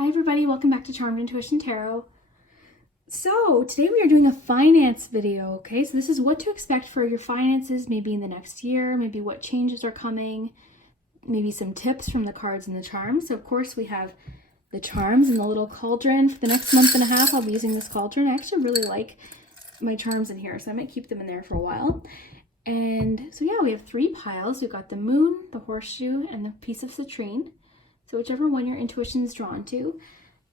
Hi everybody, welcome back to Charmed Intuition Tarot. So today we are doing a finance video, okay? So this is what to expect for your finances maybe in the next year, maybe what changes are coming, maybe some tips from the cards and the charms. So of course we have the charms and the little cauldron. For the next month and a half I'll be using this cauldron. I actually really like my charms in here, so I might keep them in there for a while. And so yeah, we have 3 piles. We've got the moon, the horseshoe, and the piece of citrine. So whichever one your intuition is drawn to.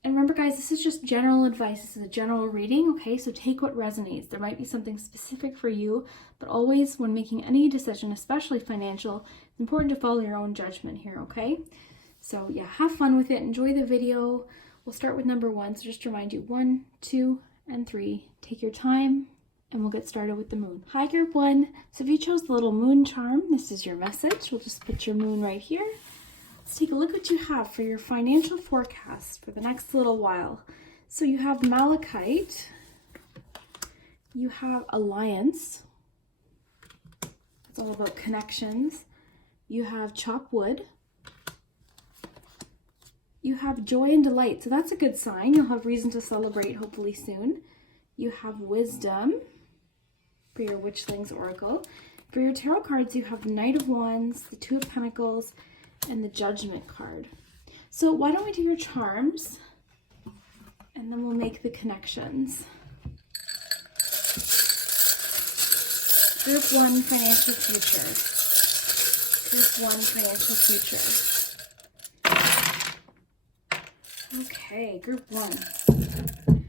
And remember guys, this is just general advice. This is a general reading, okay? So take what resonates. There might be something specific for you, but always when making any decision, especially financial, it's important to follow your own judgment here, okay? So yeah, have fun with it. Enjoy the video. We'll start with number 1. So just to remind you, 1, 2, and 3. Take your time and we'll get started with the moon. Hi group 1. So if you chose the little moon charm, this is your message. We'll just put your moon right here. Let's take a look what you have for your financial forecast for the next little while. So you have Malachite, you have Alliance, it's all about connections, you have Chop Wood, you have Joy and Delight, so that's a good sign. You'll have reason to celebrate hopefully soon. You have Wisdom for your Witchlings Oracle. For your tarot cards, you have Knight of Wands, the Two of Pentacles, and the Judgment card. So why don't we do your charms and then we'll make the connections. Group 1 financial future. Group 1 financial future. Okay, group 1.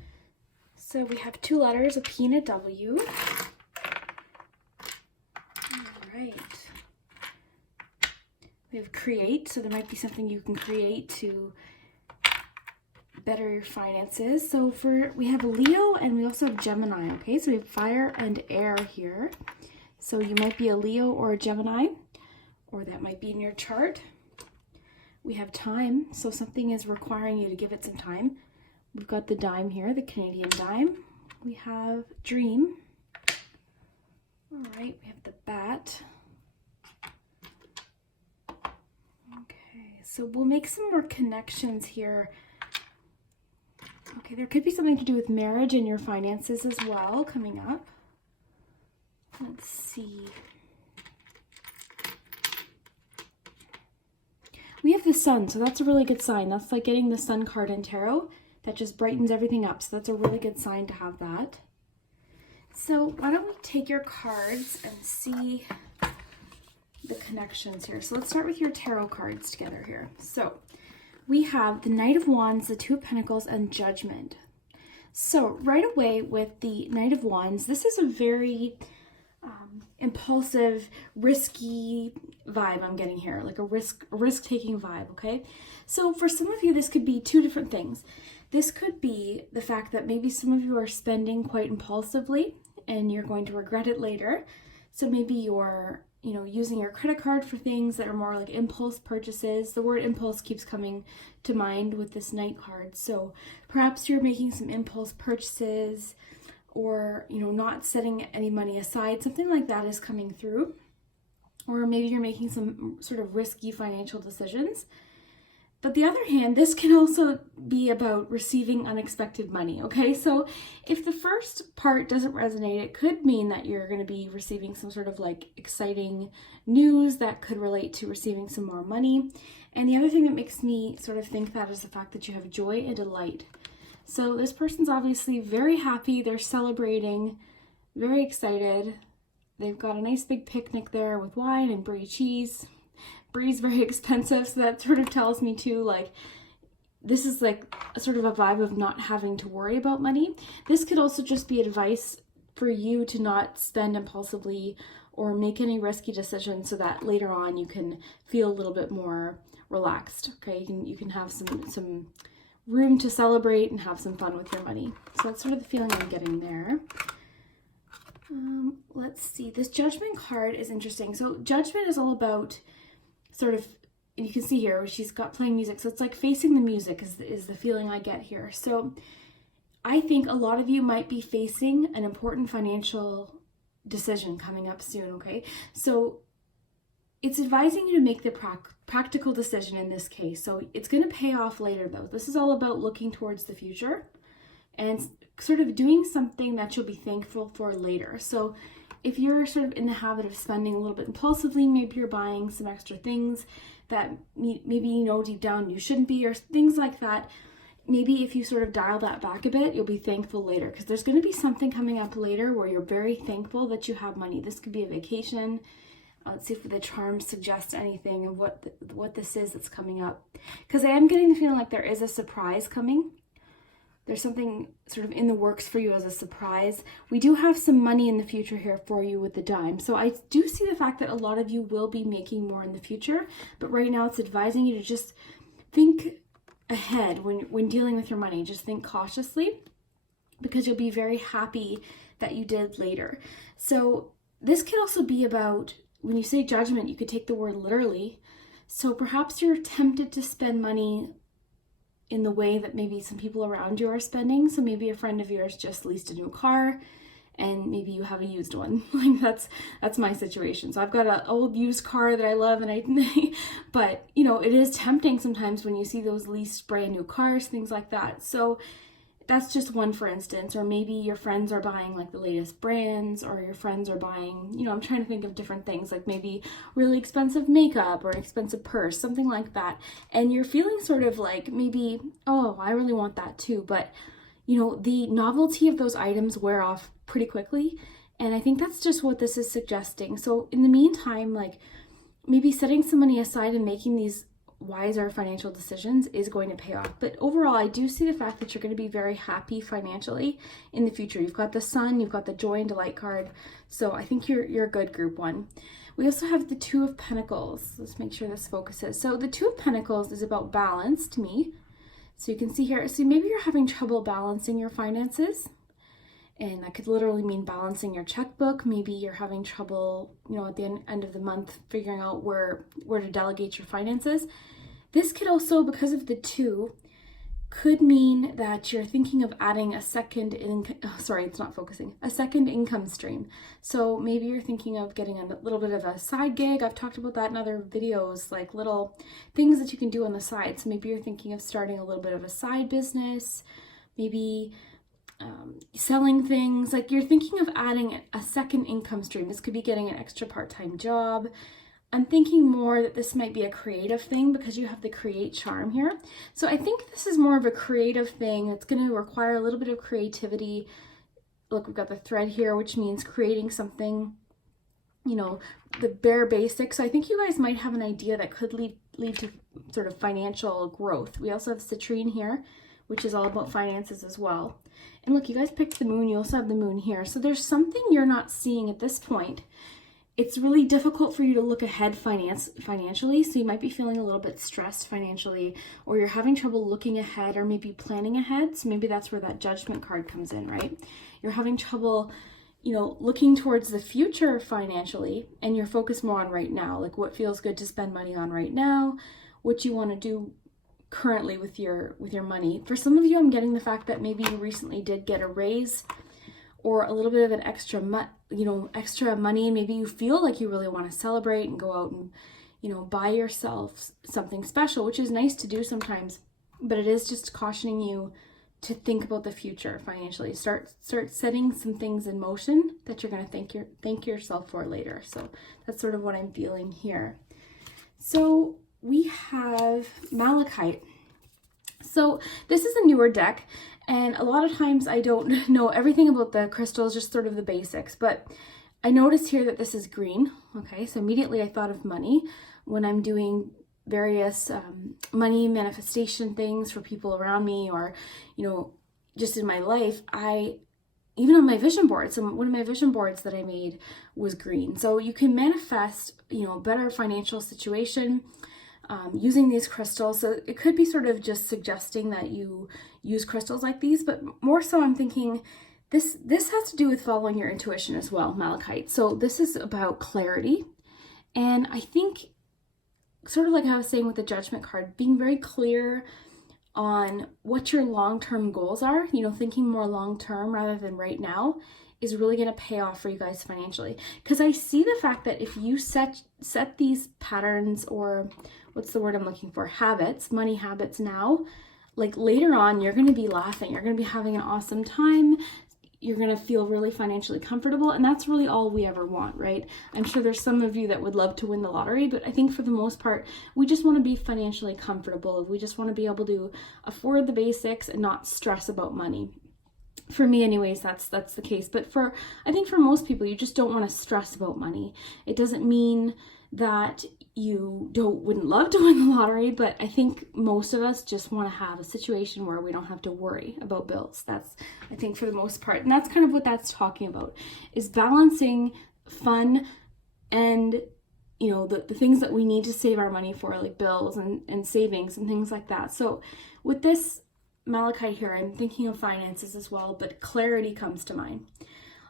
So we have 2 letters, a P and a W. All right. We have create, so there might be something you can create to better your finances. So we have Leo and we also have Gemini, okay? So we have fire and air here. So you might be a Leo or a Gemini, or that might be in your chart. We have time, so something is requiring you to give it some time. We've got the dime here, the Canadian dime. We have dream. All right, we have the bat. So we'll make some more connections here. Okay, there could be something to do with marriage and your finances as well coming up. Let's see. We have the sun, so that's a really good sign. That's like getting the sun card in tarot. That just brightens everything up. So that's a really good sign to have that. So why don't we take your cards and see the connections here. So let's start with your tarot cards together here. So we have the Knight of Wands, the Two of Pentacles, and Judgment. So right away with the Knight of Wands, this is a very impulsive, risky vibe I'm getting here, like a risk-taking vibe, okay? So for some of you, this could be 2 different things. This could be the fact that maybe some of you are spending quite impulsively and you're going to regret it later. So maybe you're using your credit card for things that are more like impulse purchases. The word impulse keeps coming to mind with this Knight card. So perhaps you're making some impulse purchases or, not setting any money aside. Something like that is coming through. Or maybe you're making some sort of risky financial decisions. But the other hand, this can also be about receiving unexpected money, okay? So if the first part doesn't resonate, it could mean that you're going to be receiving some sort of like exciting news that could relate to receiving some more money. And the other thing that makes me sort of think that is the fact that you have joy and delight. So this person's obviously very happy, they're celebrating, very excited. They've got a nice big picnic there with wine and brie cheese. Brie's very expensive, so that sort of tells me too, like, this is like a sort of a vibe of not having to worry about money. This could also just be advice for you to not spend impulsively or make any risky decisions so that later on you can feel a little bit more relaxed, okay? You can have some room to celebrate and have some fun with your money. So that's sort of the feeling I'm getting there. Let's see, this Judgment card is interesting. So Judgment is all about sort of, and you can see here she's got playing music, so it's like facing the music is the feeling I get here. So I think a lot of you might be facing an important financial decision coming up soon, okay? So it's advising you to make the practical decision in this case. So it's going to pay off later though. This is all about looking towards the future and sort of doing something that you'll be thankful for later. So if you're sort of in the habit of spending a little bit impulsively, maybe you're buying some extra things that maybe you know deep down you shouldn't be, or things like that. Maybe if you sort of dial that back a bit, you'll be thankful later, because there's going to be something coming up later where you're very thankful that you have money. This could be a vacation. Let's see if the charms suggest anything and what this is that's coming up. Because I am getting the feeling like there is a surprise coming. There's something sort of in the works for you as a surprise. We do have some money in the future here for you with the dime. So I do see the fact that a lot of you will be making more in the future. But right now it's advising you to just think ahead when dealing with your money. Just think cautiously, because you'll be very happy that you did later. So this could also be about, when you say judgment, you could take the word literally. So perhaps you're tempted to spend money in the way that maybe some people around you are spending. So maybe a friend of yours just leased a new car and maybe you have a used one. Like that's my situation. So I've got an old used car that I love, and but you know, it is tempting sometimes when you see those leased brand new cars, things like that. So that's just one, for instance. Or maybe your friends are buying like the latest brands, or your friends are buying, you know, I'm trying to think of different things, like maybe really expensive makeup or an expensive purse, something like that. And you're feeling sort of like maybe, oh, I really want that too. But, you know, the novelty of those items wear off pretty quickly. And I think that's just what this is suggesting. So in the meantime, like maybe setting some money aside and making these wiser financial decisions is going to pay off. But overall, I do see the fact that you're going to be very happy financially in the future. You've got the Sun, you've got the Joy and Delight card. So I think you're a good group one. We also have the Two of Pentacles. Let's make sure this focuses. So the Two of Pentacles is about balance to me. So you can see here, so maybe you're having trouble balancing your finances. And that could literally mean balancing your checkbook. Maybe you're having trouble, you know, at the end of the month figuring out where to delegate your finances. This could also, because of the two, could mean that you're thinking of adding a second a second income stream. So maybe you're thinking of getting a little bit of a side gig. I've talked about that in other videos, like little things that you can do on the side. So maybe you're thinking of starting a little bit of a side business, maybe selling things. Like you're thinking of adding a second income stream. This could be getting an extra part-time job. I'm thinking more that this might be a creative thing, because you have the create charm here. So I think this is more of a creative thing. It's going to require a little bit of creativity. Look, we've got the thread here, which means creating something, you know, the bare basics. So I think you guys might have an idea that could lead to sort of financial growth. We also have citrine here, which is all about finances as well. And look, you guys picked the moon. You also have the moon here. So there's something you're not seeing at this point. It's really difficult for you to look ahead financially. So you might be feeling a little bit stressed financially, or you're having trouble looking ahead or maybe planning ahead. So maybe that's where that Judgment card comes in, right? You're having trouble, you know, looking towards the future financially, and you're focused more on right now, like what feels good to spend money on right now, what you want to do currently with your money. For some of you, I'm getting the fact that maybe you recently did get a raise or a little bit of an extra money. Maybe you feel like you really want to celebrate and go out and, you know, buy yourself something special, which is nice to do sometimes, but it is just cautioning you to think about the future financially. Start setting some things in motion that you're going to thank yourself for later. So that's sort of what I'm feeling here. So we have Malachite. So this is a newer deck, and a lot of times I don't know everything about the crystals, just sort of the basics, but I noticed here that this is green. Okay, so immediately I thought of money when I'm doing various money manifestation things for people around me, or, you know, just in my life. Even on my vision board, so one of my vision boards that I made was green. So you can manifest, you know, a better financial situation using these crystals. So it could be sort of just suggesting that you use crystals like these, but more so I'm thinking this has to do with following your intuition as well, Malachite. So this is about clarity. And I think, sort of like I was saying with the Judgment card, being very clear on what your long-term goals are, you know, thinking more long-term rather than right now, is really going to pay off for you guys financially. Because I see the fact that if you set these patterns, or what's the word I'm looking for, habits, money habits now, like later on, you're going to be laughing. You're going to be having an awesome time. You're going to feel really financially comfortable. And that's really all we ever want, right? I'm sure there's some of you that would love to win the lottery, but I think for the most part, we just want to be financially comfortable. We just want to be able to afford the basics and not stress about money. For me anyways, that's the case. But I think for most people, you just don't want to stress about money. It doesn't mean that you wouldn't love to win the lottery, but I think most of us just want to have a situation where we don't have to worry about bills. That's, I think, for the most part. And that's kind of what that's talking about, is balancing fun and, you know, the things that we need to save our money for, like bills and savings and things like that. So with this Malachite here, I'm thinking of finances as well, but clarity comes to mind.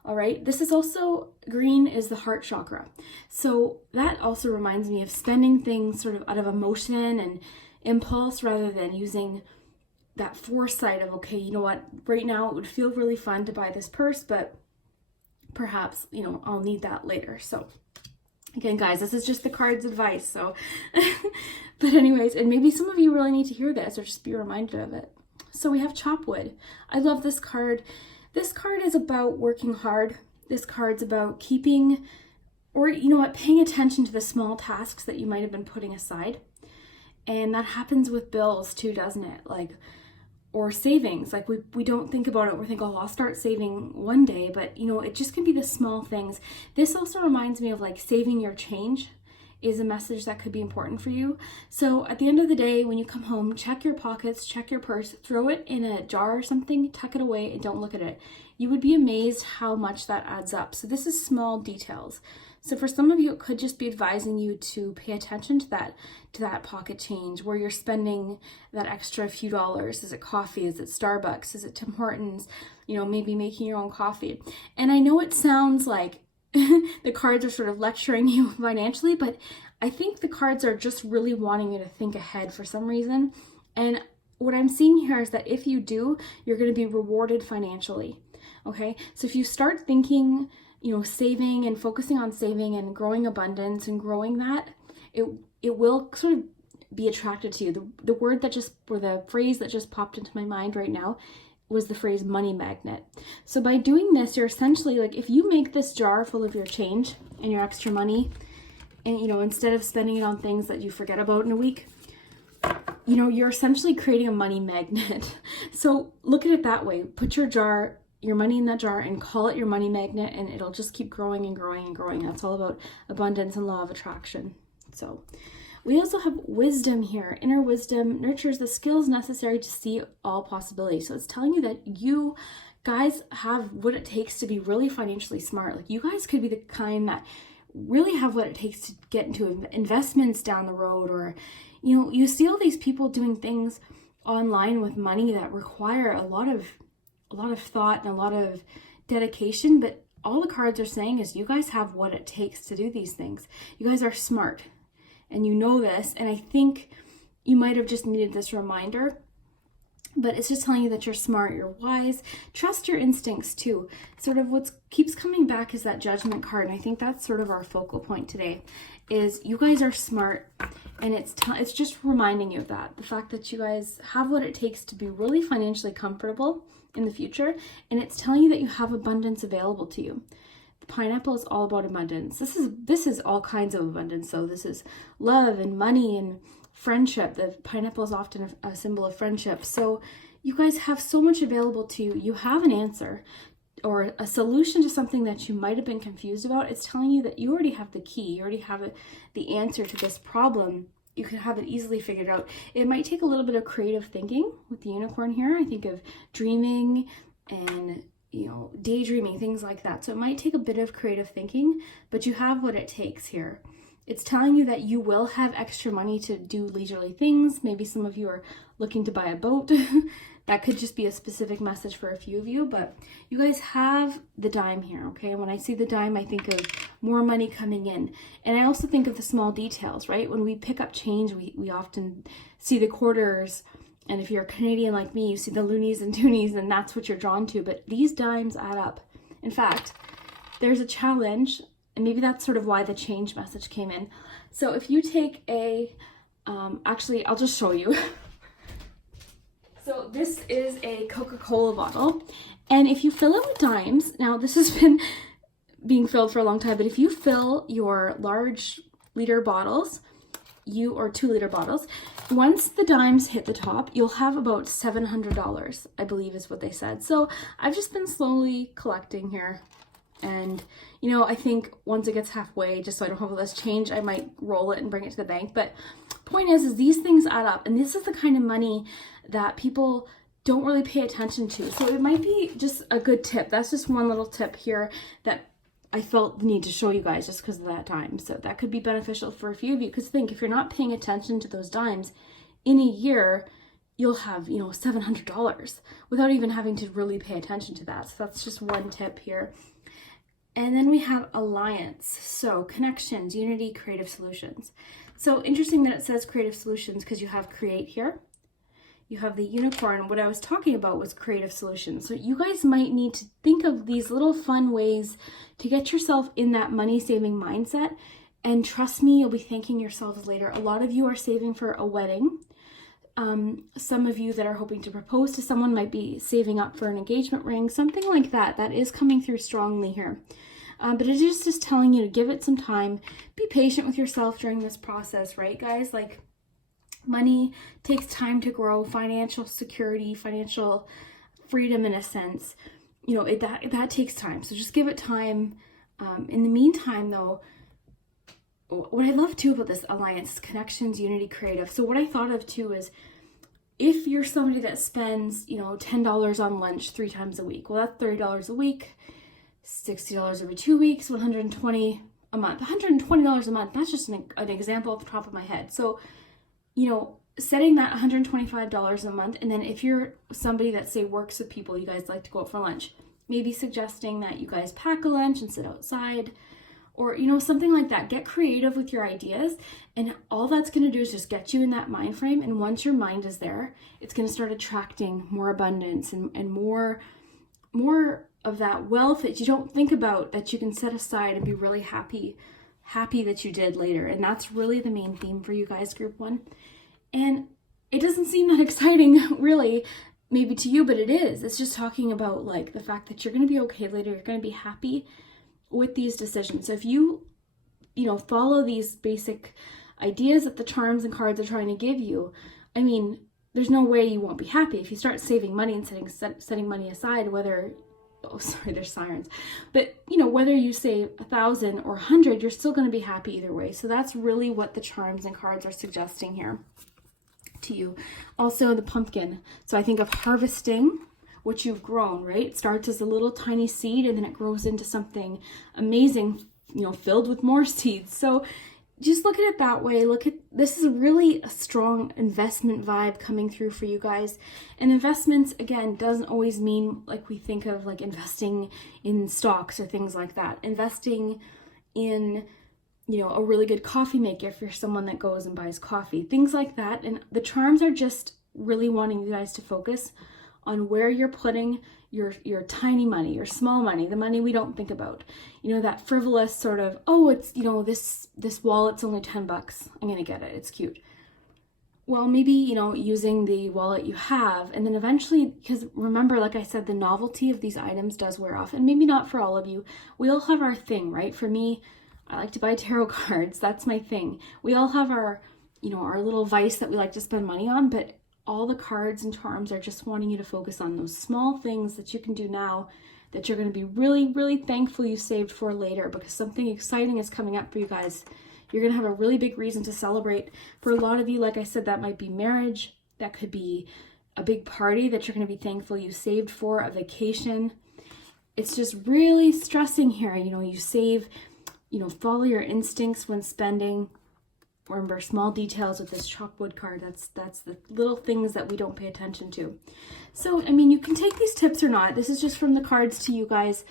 All right, this is also, green is the heart chakra. So that also reminds me of spending things sort of out of emotion and impulse rather than using that foresight of, okay, you know what, right now it would feel really fun to buy this purse, but perhaps, you know, I'll need that later. So again, guys, this is just the card's advice. So, but anyways, and maybe some of you really need to hear this or just be reminded of it. So we have chopwood. I love this card. This card is about working hard. This card's about keeping, or you know what, paying attention to the small tasks that you might have been putting aside. And that happens with bills too, doesn't it? Like, or savings. Like we don't think about it. We think, oh, I'll start saving one day, but you know, it just can be the small things. This also reminds me of like saving your change is a message that could be important for you. So at the end of the day, when you come home, check your pockets, check your purse, throw it in a jar or something, tuck it away and don't look at it. You would be amazed how much that adds up. So this is small details. So for some of you, it could just be advising you to pay attention to that pocket change, where you're spending that extra few dollars. Is it coffee? Is it Starbucks? Is it Tim Hortons? You know, maybe making your own coffee. And I know it sounds like the cards are sort of lecturing you financially, but I think the cards are just really wanting you to think ahead for some reason. And what I'm seeing here is that if you do, you're going to be rewarded financially. Okay, so if you start thinking, you know, saving and focusing on saving and growing abundance and growing that, it will sort of be attracted to you. The word that just, or the phrase that just popped into my mind right now was the phrase money magnet. So by doing this, you're essentially like, if you make this jar full of your change and your extra money, and you know, instead of spending it on things that you forget about in a week, you know, you're essentially creating a money magnet. So look at it that way. Put your money in that jar and call it your money magnet, and it'll just keep growing and growing and growing. That's all about abundance and law of attraction. So we also have wisdom here. Inner wisdom nurtures the skills necessary to see all possibilities. So it's telling you that you guys have what it takes to be really financially smart. Like, you guys could be the kind that really have what it takes to get into investments down the road, or, you know, you see all these people doing things online with money that require a lot of thought and a lot of dedication, but all the cards are saying is you guys have what it takes to do these things. You guys are smart. And you know this, and I think you might have just needed this reminder, but it's just telling you that you're smart, you're wise. Trust your instincts too. Sort of what keeps coming back is that Judgment card, and I think that's sort of our focal point today, is you guys are smart, and it's just reminding you of that. The fact that you guys have what it takes to be really financially comfortable in the future, and it's telling you that you have abundance available to you. Pineapple is all about abundance. This is all kinds of abundance. So this is love and money and friendship. The pineapple is often a symbol of friendship. So you guys have so much available to you. You have an answer or a solution to something that you might have been confused about. It's telling you that you already have the key. You already have the answer to this problem. You can have it easily figured out. It might take a little bit of creative thinking with the unicorn here. I think of dreaming and, you know, daydreaming, things like that. So it might take a bit of creative thinking, but you have what it takes here. It's telling you that you will have extra money to do leisurely things. Maybe some of you are looking to buy a boat. That could just be a specific message for a few of you, but you guys have the dime here, okay? When I see the dime, I think of more money coming in. And I also think of the small details, right? When we pick up change, we often see the quarters. And if you're a Canadian like me, you see the loonies and toonies, and that's what you're drawn to. But these dimes add up. In fact, there's a challenge, and maybe that's sort of why the change message came in. So if you take a, actually, I'll just show you. So this is a Coca-Cola bottle, and if you fill it with dimes, now this has been being filled for a long time, but if you fill your large liter bottles, or 2 liter bottles, once the dimes hit the top, you'll have about $700, I believe is what they said. So I've just been slowly collecting here. And, you know, I think once it gets halfway, just so I don't have all this change, I might roll it and bring it to the bank. But point is these things add up. And this is the kind of money that people don't really pay attention to. So it might be just a good tip. That's just one little tip here that I felt the need to show you guys just because of that dime. So that could be beneficial for a few of you. Because think, if you're not paying attention to those dimes, in a year, you'll have, you know, $700 without even having to really pay attention to that. So that's just one tip here. And then we have alliance. So connections, unity, creative solutions. So interesting that it says creative solutions because you have create here. You have the unicorn. What I was talking about was creative solutions. So you guys might need to think of these little fun ways to get yourself in that money saving mindset. And trust me, you'll be thanking yourselves later. A lot of you are saving for a wedding. Some of you that are hoping to propose to someone might be saving up for an engagement ring, something like that. That is coming through strongly here. But it is just telling you to give it some time. Be patient with yourself during this process, right, guys? Like, money takes time to grow. Financial security, financial freedom, in a sense, you know, that takes time. So just give it time. In the meantime, though, what I love too about this alliance is connections, unity, creative. So what I thought of too is, if you're somebody that spends, you know, $10 on lunch 3 times a week, well, that's $30 a week, $60 every 2 weeks, $120 a month. $120 a month, that's just an example off the top of my head. So, you know, setting that $125 a month, and then if you're somebody that, say, works with people, you guys like to go out for lunch, maybe suggesting that you guys pack a lunch and sit outside, or, you know, something like that. Get creative with your ideas, and all that's going to do is just get you in that mind frame. And once your mind is there, it's going to start attracting more abundance and more of that wealth that you don't think about, that you can set aside and be really happy that you did later. And that's really the main theme for you guys, group 1. And it doesn't seem that exciting, really, maybe to you, but it is. It's just talking about, like, the fact that you're going to be okay later. You're going to be happy with these decisions. So if you know, follow these basic ideas that the charms and cards are trying to give you, I mean, there's no way you won't be happy. If you start saving money and setting money aside, whether, oh, sorry, there's sirens, but, you know, whether you save 1,000 or 100, you're still going to be happy either way. So that's really what the charms and cards are suggesting here to you. Also the pumpkin. So I think of harvesting what you've grown, right? It starts as a little tiny seed and then it grows into something amazing, you know, filled with more seeds. So just look at it that way. This is really a strong investment vibe coming through for you guys. And investments, again, doesn't always mean like we think of, like investing in stocks or things like that. Investing in, you know, a really good coffee maker if you're someone that goes and buys coffee, things like that. And the charms are just really wanting you guys to focus on where you're putting your tiny money, your small money, the money we don't think about. You know, that frivolous sort of, oh, it's, you know, this wallet's only $10. I'm going to get it. It's cute. Well, maybe, you know, using the wallet you have, and then eventually, because remember, like I said, the novelty of these items does wear off, and maybe not for all of you. We all have our thing, right? For me, I like to buy tarot cards. That's my thing. We all have our, you know, our little vice that we like to spend money on, but all the cards and charms are just wanting you to focus on those small things that you can do now that you're going to be really, really thankful you saved for later, because something exciting is coming up for you guys. You're going to have a really big reason to celebrate. For a lot of you, like I said, that might be marriage. That could be a big party that you're going to be thankful you saved for, a vacation. It's just really stressing here. You know, you save, you know, follow your instincts when spending. Remember, small details with this chalkwood card. That's the little things that we don't pay attention to. So, I mean, you can take these tips or not. This is just from the cards to you guys.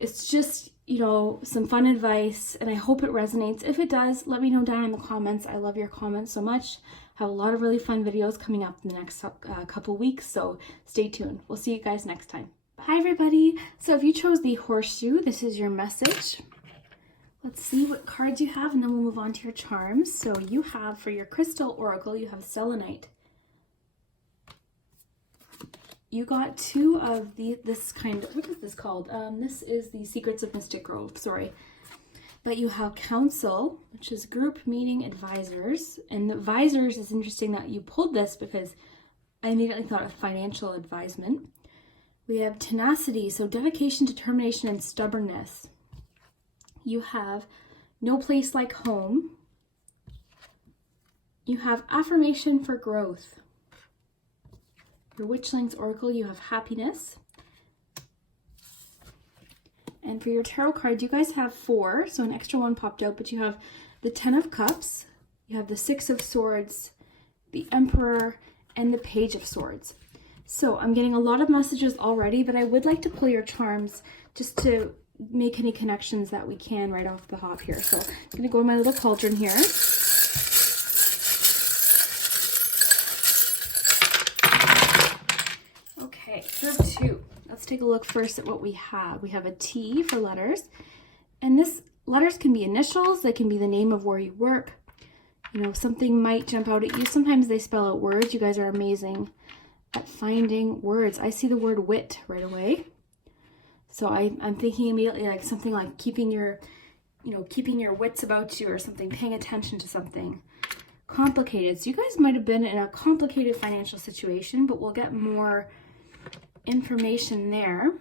It's just, you know, some fun advice, and I hope it resonates. If it does, let me know down in the comments. I love your comments so much. I have a lot of really fun videos coming up in the next couple weeks, so stay tuned. We'll see you guys next time. Hi everybody. So if you chose the Horseshoe, this is your message. Let's see what cards you have and then we'll move on to your charms. So you have, for your Crystal Oracle, you have Selenite. You got two of this kind of, what is this called? This is the Secrets of Mystic Grove, sorry. But you have Council, which is group meeting advisors. And the advisors is interesting that you pulled this because I immediately thought of financial advisement. We have Tenacity, so dedication, determination, and stubbornness. You have No Place Like Home. You have Affirmation for Growth. For Witchlings Oracle, you have Happiness. And for your tarot cards, you guys have 4, so an extra one popped out, but you have the 10 of Cups, you have the 6 of Swords, the Emperor, and the Page of Swords. So I'm getting a lot of messages already, but I would like to pull your charms just to make any connections that we can right off the hop here. So I'm going to go in my little cauldron here. Okay, group 2. Let's take a look first at what we have. We have a T for letters, and this letters can be initials, they can be the name of where you work. You know, something might jump out at you. Sometimes they spell out words. You guys are amazing at finding words. I see the word wit right away. So I'm thinking immediately like something like keeping your wits about you or something, paying attention to something. Complicated. So you guys might have been in a complicated financial situation, but we'll get more information there.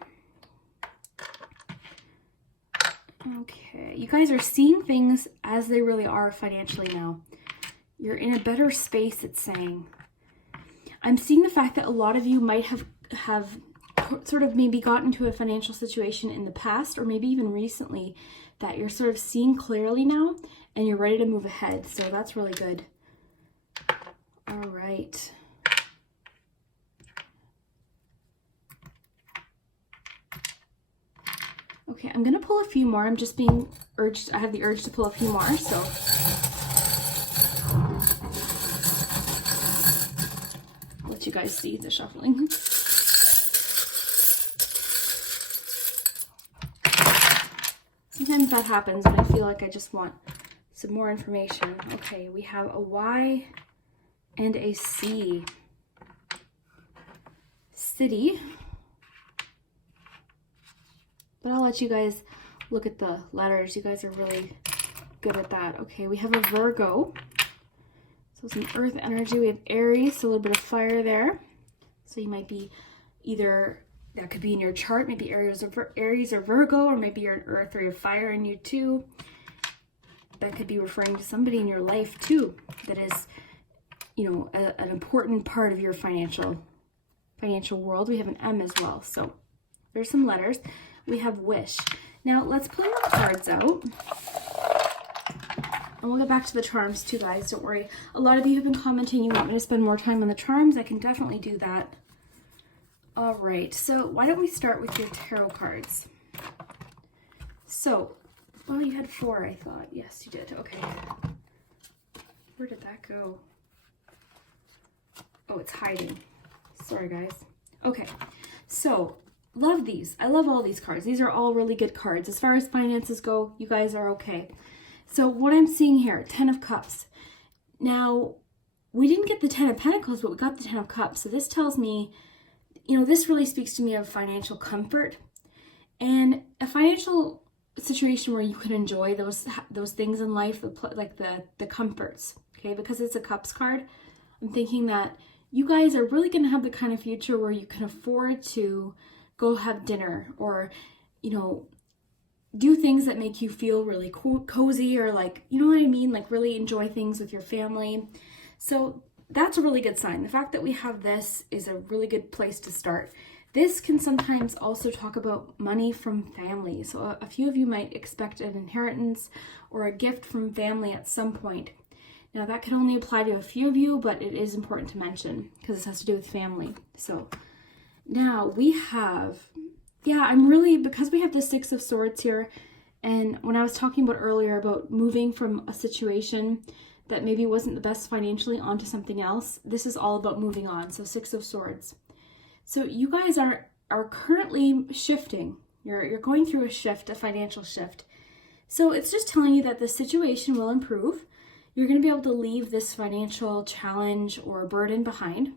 Okay, you guys are seeing things as they really are financially now. You're in a better space, it's saying. I'm seeing the fact that a lot of you might have sort of maybe gotten to a financial situation in the past or maybe even recently that you're sort of seeing clearly now and you're ready to move ahead. So that's really good. All right. Okay, I'm going to pull a few more. I'm just being urged. I have the urge to pull a few more, so. Let you guys see the shuffling. Sometimes that happens and I feel like I just want some more information. Okay, we have a Y and a C. City. But I'll let you guys look at the letters. You guys are really good at that. Okay, we have a Virgo. So some earth energy. We have Aries, so a little bit of fire there. So you might be either, that could be in your chart, maybe Aries or Virgo, or maybe you're an earth or you're fire in you too. That could be referring to somebody in your life too that is, you know, an important part of your financial world. We have an M as well. So there's some letters. We have Wish. Now let's pull your cards out. And we'll get back to the charms too, guys. Don't worry. A lot of you have been commenting you want me to spend more time on the charms. I can definitely do that. All right. So why don't we start with your tarot cards? So, oh, you had 4, I thought. Yes, you did. Okay. Where did that go? Oh, it's hiding. Sorry, guys. Okay. So, love these. I love all these cards. These are all really good cards. As far as finances go, you guys are okay. So what I'm seeing here, 10 of Cups. Now, we didn't get the 10 of Pentacles, but we got the 10 of Cups. So this tells me, you know, this really speaks to me of financial comfort and a financial situation where you can enjoy those things in life, like the comforts, okay? Because it's a Cups card, I'm thinking that you guys are really going to have the kind of future where you can afford to go have dinner or, you know, do things that make you feel really cozy or like, you know what I mean? Like really enjoy things with your family. So that's a really good sign. The fact that we have this is a really good place to start. This can sometimes also talk about money from family. So a few of you might expect an inheritance or a gift from family at some point. Now that can only apply to a few of you, but it is important to mention because this has to do with family. So now we have, yeah, I'm really, because we have the 6 of Swords here, and when I was talking about earlier about moving from a situation that maybe wasn't the best financially onto something else, this is all about moving on. So 6 of Swords. So you guys are are currently shifting. You're going through a shift, a financial shift. So it's just telling you that the situation will improve. You're going to be able to leave this financial challenge or burden behind.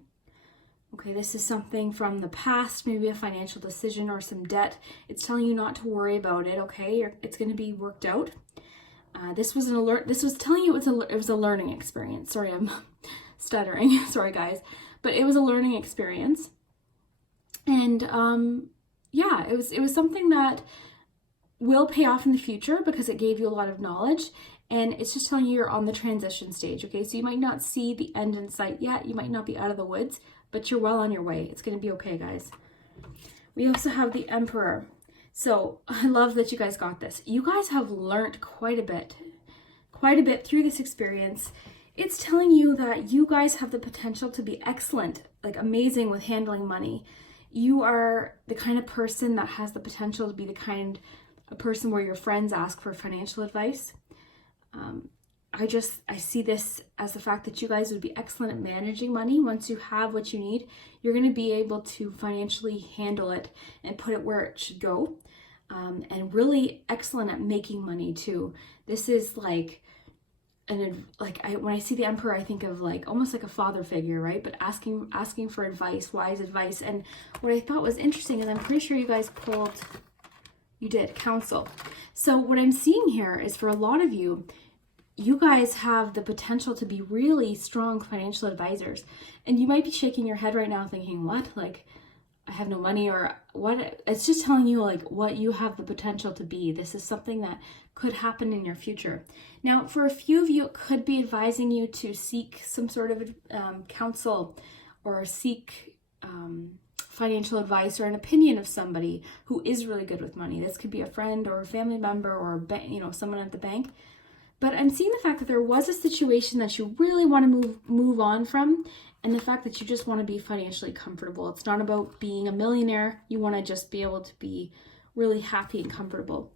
Okay, this is something from the past, maybe a financial decision or some debt. It's telling you not to worry about it, okay? It's going to be worked out. This was an alert. This was telling you it was a learning experience. Sorry, I'm stuttering. Sorry, guys. But it was a learning experience. And yeah, it was something that will pay off in the future because it gave you a lot of knowledge. And it's just telling you you're on the transition stage, okay? So you might not see the end in sight yet. You might not be out of the woods, but you're well on your way. It's going to be okay, guys. We also have the Emperor. So I love that you guys got this. You guys have learned quite a bit through this experience. It's telling you that you guys have the potential to be excellent, like amazing with handling money. You are the kind of person that has the potential to be the kind of person where your friends ask for financial advice. I see this as the fact that you guys would be excellent at managing money. Once you have what you need, you're going to be able to financially handle it and put it where it should go. And really excellent at making money too. This is like when I see the Emperor, I think of like almost like a father figure, right? But asking for advice, wise advice. And what I thought was interesting, and I'm pretty sure you guys you did counsel. So what I'm seeing here is for a lot of you, you guys have the potential to be really strong financial advisors. And you might be shaking your head right now thinking, what? Like, I have no money, or what? It's just telling you like what you have the potential to be. This is something that could happen in your future. Now, for a few of you, it could be advising you to seek some sort of counsel or seek financial advice or an opinion of somebody who is really good with money. This could be a friend or a family member or someone at the bank. But I'm seeing the fact that there was a situation that you really want to move on from, and the fact that you just want to be financially comfortable. It's not about being a millionaire. You want to just be able to be really happy and comfortable.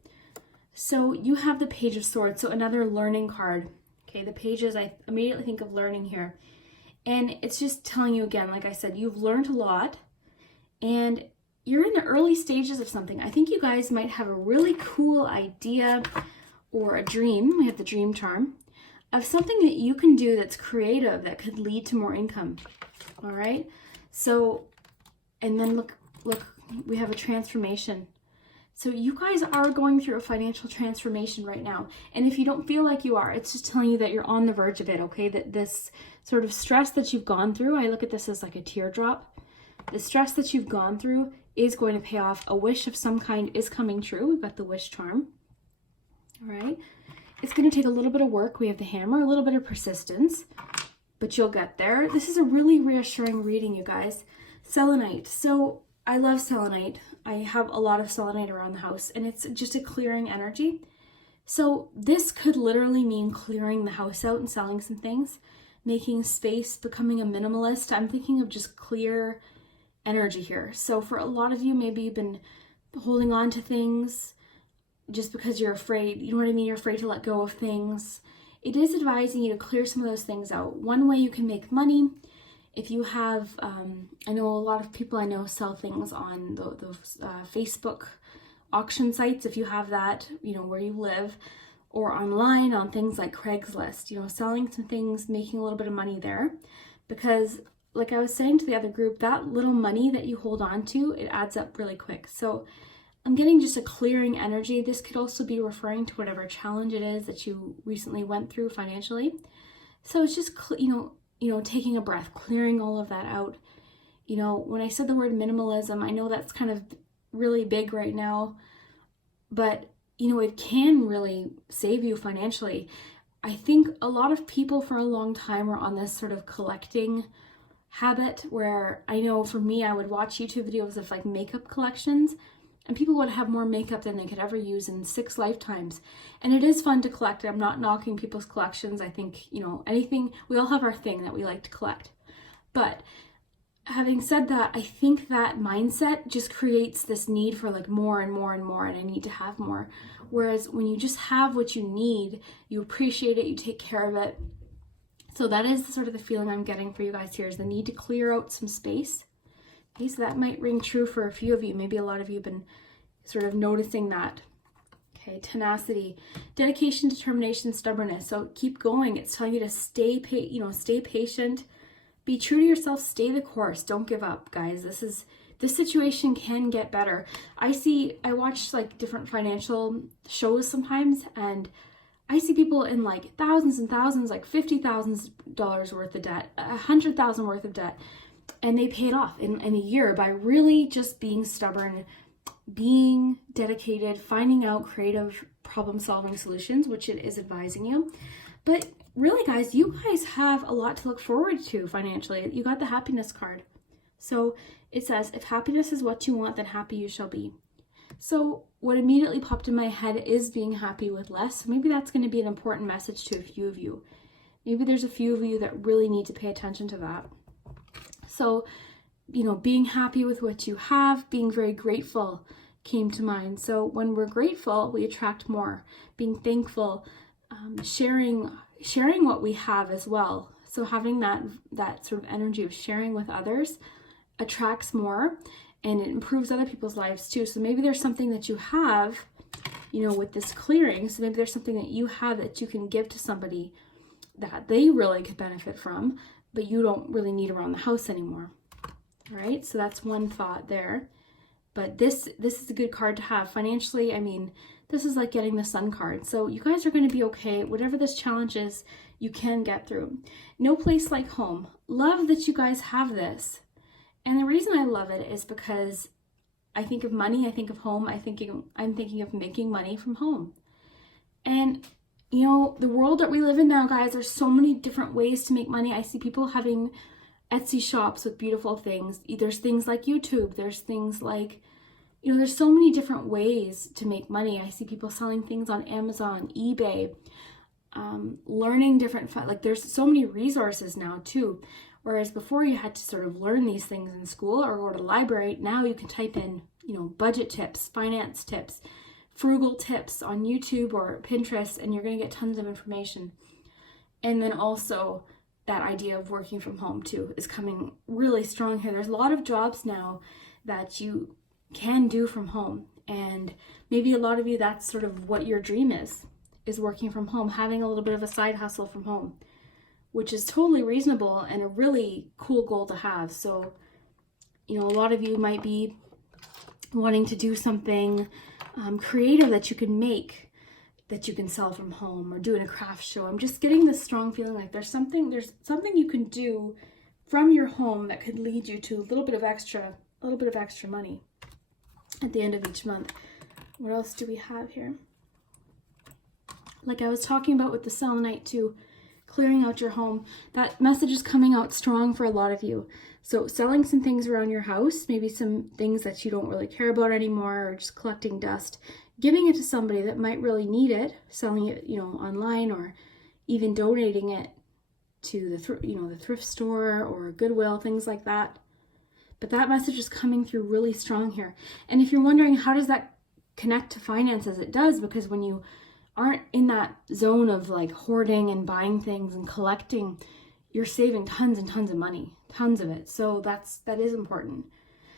So you have the Page of Swords, so another learning card. Okay, the pages, I immediately think of learning here. And it's just telling you again, like I said, you've learned a lot and you're in the early stages of something. I think you guys might have a really cool idea or a dream. We have the dream charm of something that you can do that's creative that could lead to more income. All right. So, and then look, we have a transformation. So you guys are going through a financial transformation right now. And if you don't feel like you are, it's just telling you that you're on the verge of it, okay? That this sort of stress that you've gone through, I look at this as like a teardrop. The stress that you've gone through is going to pay off. A wish of some kind is coming true. We've got the wish charm. All right. It's going to take a little bit of work. We have the hammer, a little bit of persistence, but you'll get there. This is a really reassuring reading, you guys. Selenite. So I love selenite. I have a lot of selenite around the house, and it's just a clearing energy. So this could literally mean clearing the house out and selling some things, making space, becoming a minimalist. I'm thinking of just clear energy here. So for a lot of you, maybe you've been holding on to things just because you're afraid, you know what I mean? You're afraid to let go of things. It is advising you to clear some of those things out. One way you can make money, if you have, I know a lot of people I know sell things on the Facebook auction sites. If you have that, where you live, or online on things like Craigslist, selling some things, making a little bit of money there. Because like I was saying to the other group, that little money that you hold on to, it adds up really quick. So I'm getting just a clearing energy. This could also be referring to whatever challenge it is that you recently went through financially. So it's just, taking a breath, clearing all of that out. When I said the word minimalism, I know that's kind of really big right now, but, it can really save you financially. I think a lot of people for a long time were on this sort of collecting habit where I know for me, I would watch YouTube videos of like makeup collections, and people would have more makeup than they could ever use in 6 lifetimes. And it is fun to collect. I'm not knocking people's collections. I think, anything, we all have our thing that we like to collect. But having said that, I think that mindset just creates this need for like more and more and more, and I need to have more. Whereas when you just have what you need, you appreciate it, you take care of it. So that is sort of the feeling I'm getting for you guys here, is the need to clear out some space Okay, so that might ring true for a few of you. Maybe a lot of you have been sort of noticing that. Okay, tenacity, dedication, determination, stubbornness. So keep going. It's telling you to stay patient, be true to yourself, stay the course. Don't give up, guys. This situation can get better. I watch like different financial shows sometimes, and I see people in like thousands and thousands, like $50,000 worth of debt, $100,000 worth of debt, and they pay it off in a year by really just being stubborn, being dedicated, finding out creative problem-solving solutions, which it is advising you. But really, guys, you guys have a lot to look forward to financially. You got the happiness card. So it says, if happiness is what you want, then happy you shall be. So what immediately popped in my head is being happy with less. So maybe that's going to be an important message to a few of you. Maybe there's a few of you that really need to pay attention to that. So, being happy with what you have, being very grateful came to mind. So when we're grateful, we attract more. Being thankful, sharing what we have as well. So having that sort of energy of sharing with others attracts more, and it improves other people's lives too. So maybe there's something that you have, with this clearing. So maybe there's something that you have that you can give to somebody that they really could benefit from, but you don't really need around the house anymore. All right, so that's one thought there. But this is a good card to have financially. I mean, this is like getting the Sun card. So you guys are going to be okay. Whatever this challenge is, you can get through. No place like home. Love that you guys have this. And the reason I love it is because I think of money, I think of home, I'm thinking of making money from home. And the world that we live in now, guys, there's so many different ways to make money. I see people having Etsy shops with beautiful things. There's things like YouTube. There's things like, there's so many different ways to make money. I see people selling things on Amazon, eBay, learning different, there's so many resources now too. Whereas before you had to sort of learn these things in school or go to the library, now you can type in, budget tips, finance tips, frugal tips on YouTube or Pinterest, and you're going to get tons of information. And then also that idea of working from home too is coming really strong here. There's a lot of jobs now that you can do from home. And maybe a lot of you, that's sort of what your dream is working from home, having a little bit of a side hustle from home, which is totally reasonable and a really cool goal to have. So, a lot of you might be wanting to do something creative that you can make, that you can sell from home, or doing a craft show. I'm just getting this strong feeling like there's something you can do from your home that could lead you to a little bit of extra money at the end of each month. What else do we have here? Like I was talking about with the Selenite too, clearing out your home. That message is coming out strong for a lot of you. So selling some things around your house, maybe some things that you don't really care about anymore, or just collecting dust, giving it to somebody that might really need it, selling it, online, or even donating it to the thrift store or Goodwill, things like that. But that message is coming through really strong here. And if you're wondering, how does that connect to finances? It does, because when you aren't in that zone of like hoarding and buying things and collecting, you're saving tons and tons of money, tons of it. So that is important.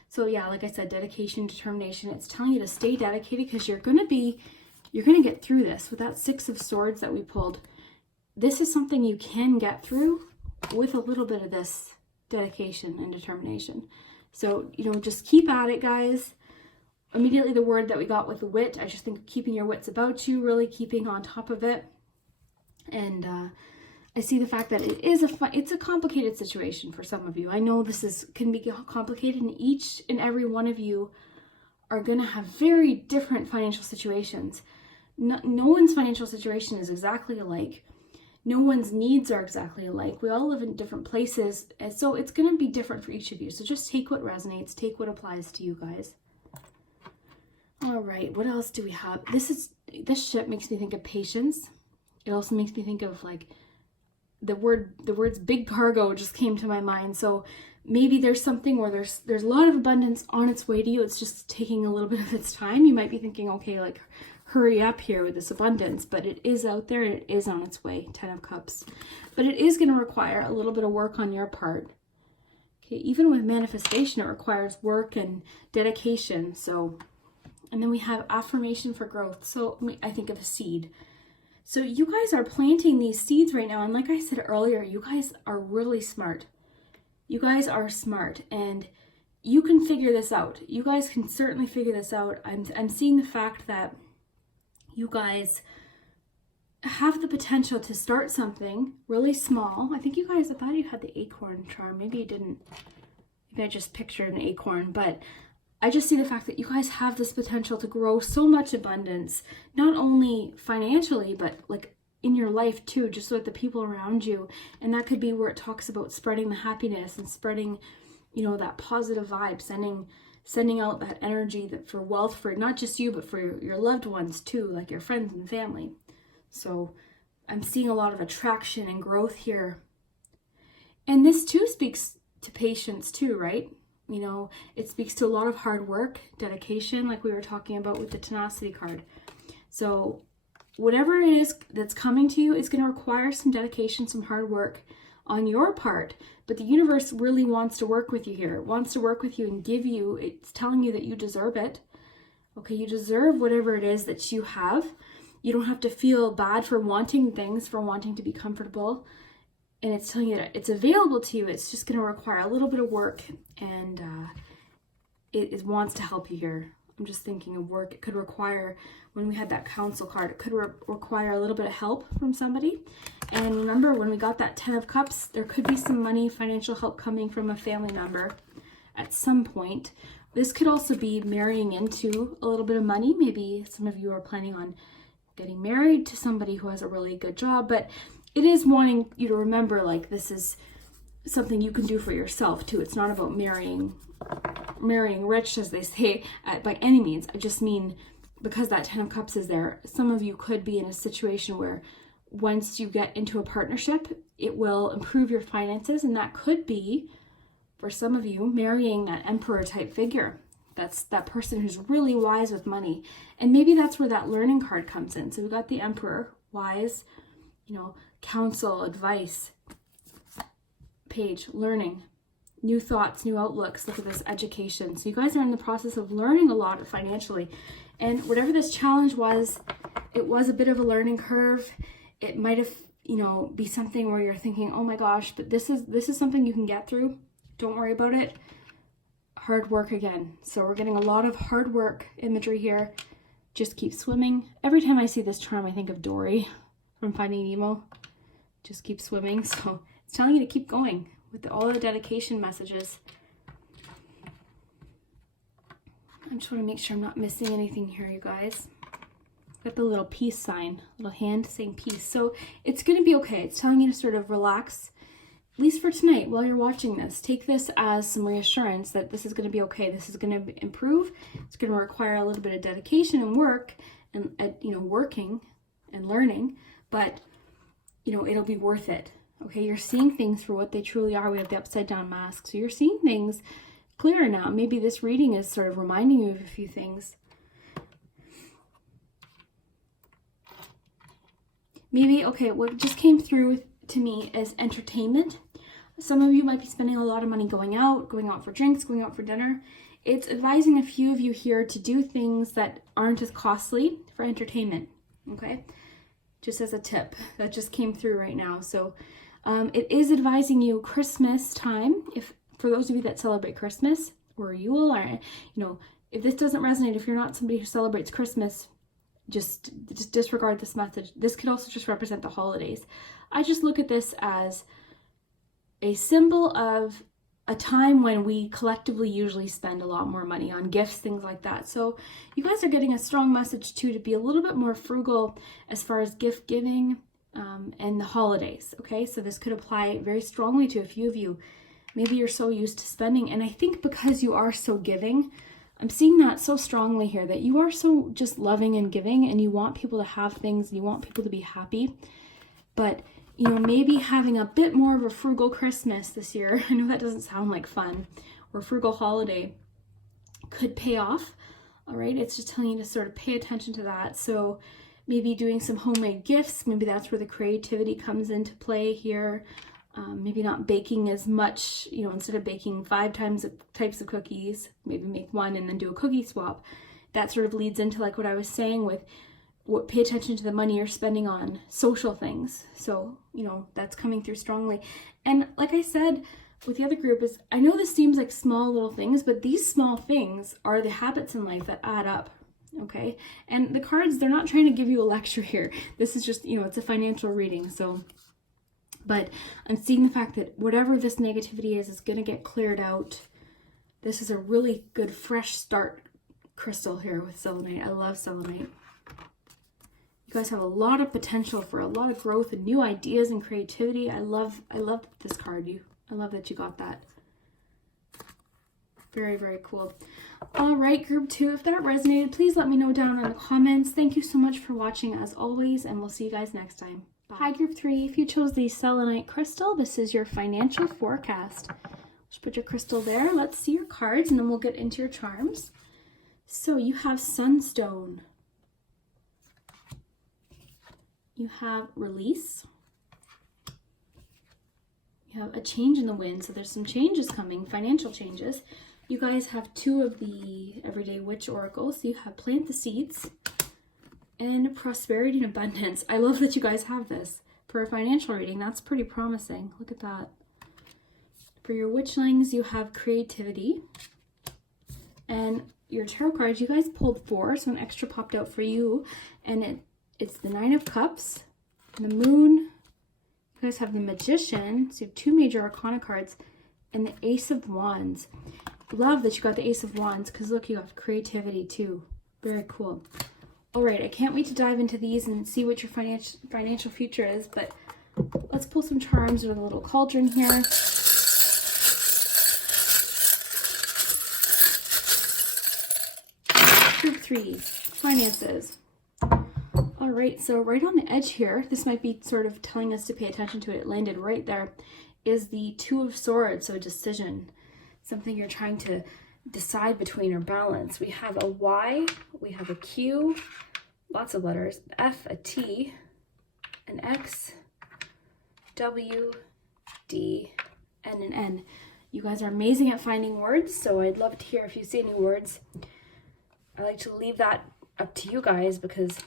So yeah, like I said, dedication, determination. It's telling you to stay dedicated, because you're going to get through this. With that Six of Swords that we pulled, this is something you can get through with a little bit of this dedication and determination. So, just keep at it, guys. Immediately the word that we got with the wit, I just think keeping your wits about you, really keeping on top of it. And I see the fact that it's a complicated situation for some of you. I know can be complicated, and each and every one of you are going to have very different financial situations. No one's financial situation is exactly alike. No one's needs are exactly alike. We all live in different places, and so it's going to be different for each of you. So just take what resonates, take what applies to you guys. All right, what else do we have? This ship makes me think of patience. It also makes me think of like the words big cargo just came to my mind. So maybe there's something where there's a lot of abundance on its way to you. It's just taking a little bit of its time. You might be thinking, okay, like hurry up here with this abundance, but it is out there and it is on its way. 10 of Cups. But it is going to require a little bit of work on your part. Okay, even with manifestation, it requires work and dedication. So, and then we have affirmation for growth. So I think of a seed. So you guys are planting these seeds right now. And like I said earlier, you guys are really smart. You guys are smart and you can figure this out. You guys can certainly figure this out. I'm seeing the fact that you guys have the potential to start something really small. I think you guys, I thought you had the acorn charm. Maybe you didn't. Maybe I just pictured an acorn, but I just see the fact that you guys have this potential to grow so much abundance, not only financially, but like in your life too, just with the people around you. And that could be where it talks about spreading the happiness and spreading, you know, that positive vibe, sending out that energy that for wealth for not just you, but for your loved ones too, like your friends and family. So I'm seeing a lot of attraction and growth here. And this too speaks to patience too, right? You know, it speaks to a lot of hard work, dedication, like we were talking about with the tenacity card. So whatever it is that's coming to you is going to require some dedication, some hard work on your part. But the universe really wants to work with you here. It wants to work with you and give you, it's telling you that you deserve it. Okay, you deserve whatever it is that you have. You don't have to feel bad for wanting things, for wanting to be comfortable. And it's telling you that it's available to you. It's just going to require a little bit of work. And it wants to help you here. I'm just thinking of work. It could require, when we had that counsel card, it could require a little bit of help from somebody. And remember, when we got that 10 of Cups, there could be some money, financial help coming from a family member at some point. This could also be marrying into a little bit of money. Maybe some of you are planning on getting married to somebody who has a really good job, but it is wanting you to remember, like, this is something you can do for yourself too. It's not about marrying rich, as they say, by any means. I just mean, because that 10 of Cups is there, some of you could be in a situation where once you get into a partnership, it will improve your finances, and that could be, for some of you, marrying that emperor type figure. That's that person who's really wise with money. And maybe that's where that learning card comes in. So we've got the Emperor, wise, you know, counsel, advice, page, learning, new thoughts, new outlooks. Look at this, education. So you guys are in the process of learning a lot financially. And whatever this challenge was, it was a bit of a learning curve. It might have, you know, be something where you're thinking, oh my gosh, but this is something you can get through. Don't worry about it. Hard work again. So we're getting a lot of hard work imagery here. Just keep swimming. Every time I see this charm, I think of Dory from Finding Nemo. Just keep swimming. So it's telling you to keep going with all the dedication messages. I just want to make sure I'm not missing anything here, you guys. Got the little peace sign, little hand saying peace. So it's going to be okay. It's telling you to sort of relax, at least for tonight while you're watching this. Take this as some reassurance that this is going to be okay. This is going to improve. It's going to require a little bit of dedication and work and, you know, working and learning, but, you know, it'll be worth it. Okay, you're seeing things for what they truly are. We have the upside down mask. So you're seeing things clearer now. Maybe this reading is sort of reminding you of a few things. Maybe, okay, what just came through to me is entertainment. Some of you might be spending a lot of money going out for drinks, going out for dinner. It's advising a few of you here to do things that aren't as costly for entertainment, okay? Just as a tip, that just came through right now. So it is advising you Christmas time, if for those of you that celebrate Christmas, or Yule, or, you know, if this doesn't resonate, if you're not somebody who celebrates Christmas, just disregard this message. This could also just represent the holidays. I just look at this as a symbol of a time when we collectively usually spend a lot more money on gifts, things like that. So you guys are getting a strong message too, to be a little bit more frugal as far as gift giving and the holidays. Okay, so this could apply very strongly to a few of you. Maybe you're so used to spending, and I think because you are so giving, I'm seeing that so strongly here, that you are so just loving and giving, and you want people to have things, and you want people to be happy. But, you know, maybe having a bit more of a frugal Christmas this year, I know that doesn't sound like fun, or frugal holiday, could pay off. All right, it's just telling you to sort of pay attention to that. So maybe doing some homemade gifts, maybe that's where the creativity comes into play here. Maybe not baking as much, you know, instead of baking 5 types of cookies, maybe make one and then do a cookie swap. That sort of leads into like what I was saying with pay attention to the money you're spending on social things. So, you know, that's coming through strongly. And like I said with the other group is, I know this seems like small little things, but these small things are the habits in life that add up. Okay. And the cards, they're not trying to give you a lecture here. This is just, you know, it's a financial reading. So, but I'm seeing the fact that whatever this negativity is going to get cleared out. This is a really good fresh start crystal here with selenite. I love selenite. You guys have a lot of potential for a lot of growth and new ideas and creativity. I love this card. I love that you got that. Very, very cool. All right, group 2, if that resonated, please let me know down in the comments. Thank you so much for watching as always, and we'll see you guys next time. Bye. Hi, group 3. If you chose the selenite crystal, this is your financial forecast. Just put your crystal there. Let's see your cards, and then we'll get into your charms. So you have sunstone. You have release. You have a change in the wind. So there's some changes coming, financial changes. You guys have 2 of the Everyday Witch Oracles. So you have plant the seeds and prosperity and abundance. I love that you guys have this. For a financial reading, that's pretty promising. Look at that. For your witchlings, you have creativity. And your tarot cards, you guys pulled 4, so an extra popped out for you. And it's the 9 of Cups, the Moon. You guys have the Magician, so you have 2 major arcana cards, and the Ace of Wands. Love that you got the Ace of Wands, because look, you have creativity too. Very cool. All right, I can't wait to dive into these and see what your financial future is, but let's pull some charms with a little cauldron here. Group 3, finances. All right, so right on the edge here, this might be sort of telling us to pay attention to it. It landed right there, is the 2 of Swords, so a decision. Something you're trying to decide between or balance. We have a Y, we have a Q, lots of letters, F, a T, an X, W, D, and an N. You guys are amazing at finding words, so I'd love to hear if you see any words. I like to leave that up to you guys because